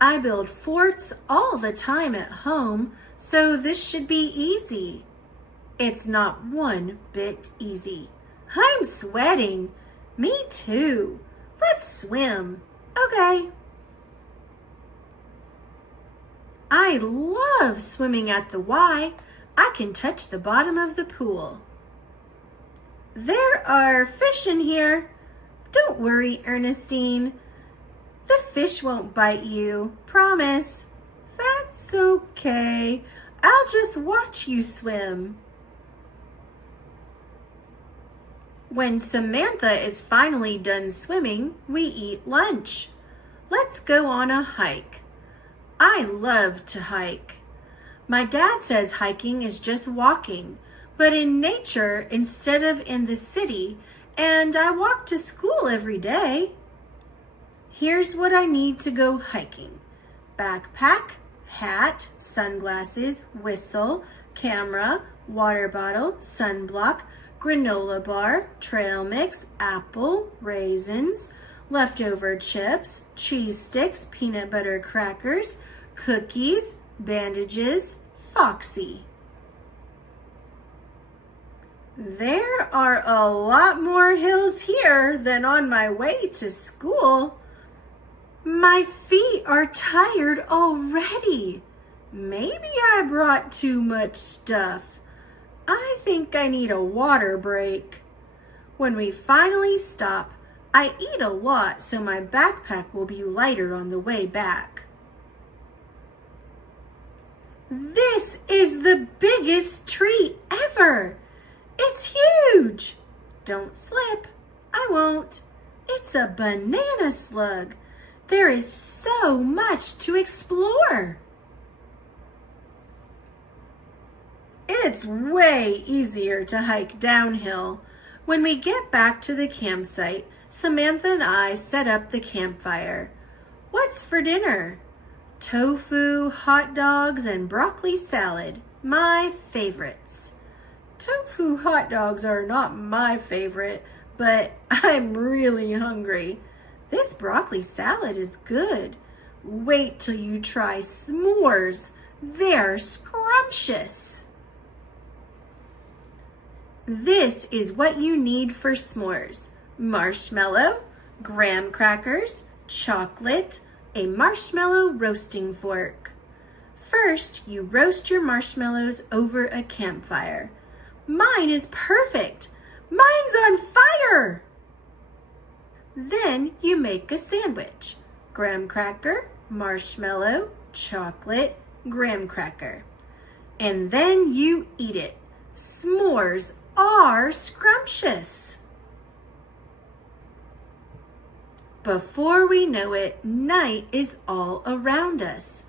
I build forts all the time at home, so this should be easy. It's not one bit easy. I'm sweating. Me too. Let's swim. Okay. I love swimming at the Y. I can touch the bottom of the pool. There are fish in here. Don't worry, Ernestine. The fish won't bite you, promise. That's okay. I'll just watch you swim. When Samantha is finally done swimming, we eat lunch. Let's go on a hike. I love to hike. My dad says hiking is just walking, but in nature instead of in the city, and I walk to school every day. Here's what I need to go hiking: backpack, hat, sunglasses, whistle, camera, water bottle, sunblock, granola bar, trail mix, apple, raisins, leftover chips, cheese sticks, peanut butter crackers, cookies, bandages, Foxy. There are a lot more hills here than on my way to school. My feet are tired already. Maybe I brought too much stuff. I think I need a water break. When we finally stop, I eat a lot, so my backpack will be lighter on the way back. This is the biggest tree ever. It's huge. Don't slip. I won't. It's a banana slug. There is so much to explore. It's way easier to hike downhill. When we get back to the campsite, Samantha and I set up the campfire. What's for dinner? Tofu, hot dogs, and broccoli salad, my favorites. Tofu hot dogs are not my favorite, but I'm really hungry. This broccoli salad is good. Wait till you try s'mores. They're scrumptious. This is what you need for s'mores: marshmallow, graham crackers, chocolate, a marshmallow roasting fork. First, you roast your marshmallows over a campfire. Mine is perfect. Mine's on fire. Then you make a sandwich: graham cracker, marshmallow, chocolate, graham cracker. And then you eat it. S'mores are scrumptious. Before we know it, night is all around us.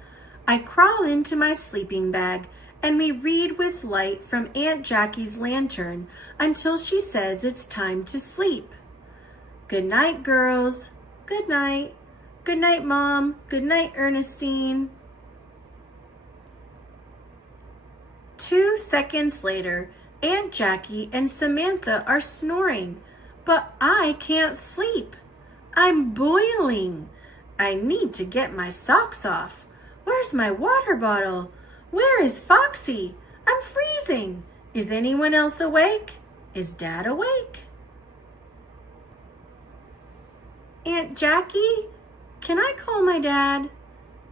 I crawl into my sleeping bag and we read with light from Aunt Jackie's lantern until she says it's time to sleep. Good night, girls. Good night. Good night, Mom. Good night, Ernestine. 2 seconds later, Aunt Jackie and Samantha are snoring, but I can't sleep. I'm boiling. I need to get my socks off. Where's my water bottle? Where is Foxy? I'm freezing. Is anyone else awake? Is Dad awake? Aunt Jackie, can I call my dad?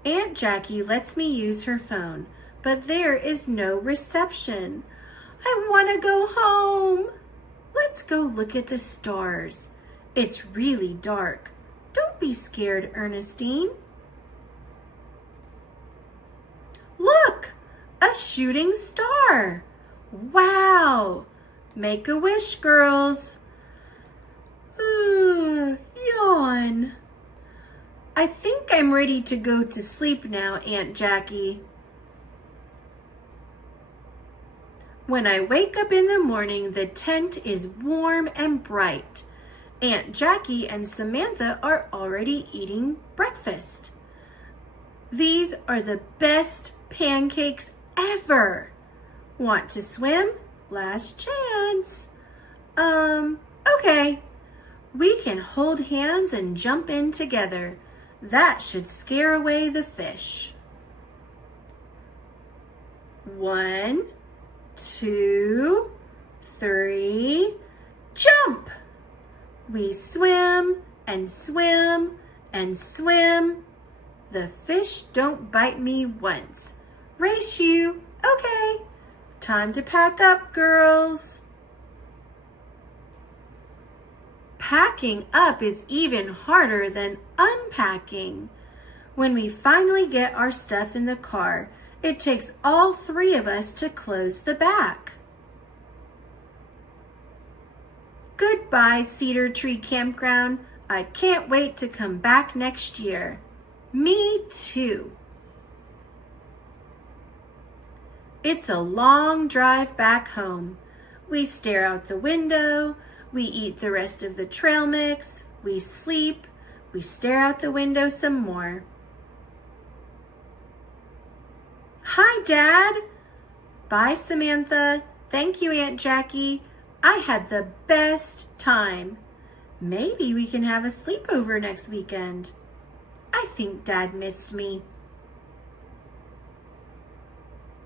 Aunt Jackie lets me use her phone, but there is no reception. I want to go home. Let's go look at the stars. It's really dark. Don't be scared, Ernestine. Look, a shooting star. Wow. Make a wish, girls. Yawn. I think I'm ready to go to sleep now, Aunt Jackie. When I wake up in the morning, the tent is warm and bright. Aunt Jackie and Samantha are already eating breakfast. These are the best pancakes ever. Want to swim? Last chance. Okay. We can hold hands and jump in together. That should scare away the fish. 1, 2, 3, jump! We swim and swim and swim. The fish don't bite me once. Race you. Okay. Time to pack up, girls. Packing up is even harder than unpacking. When we finally get our stuff in the car, it takes all 3 of us to close the back. Goodbye, Cedar Tree Campground. I can't wait to come back next year. Me too. It's a long drive back home. We stare out the window. We eat the rest of the trail mix. We sleep. We stare out the window some more. Hi, Dad. Bye, Samantha. Thank you, Aunt Jackie. I had the best time. Maybe we can have a sleepover next weekend. I think Dad missed me.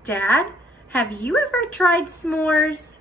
Dad, have you ever tried s'mores?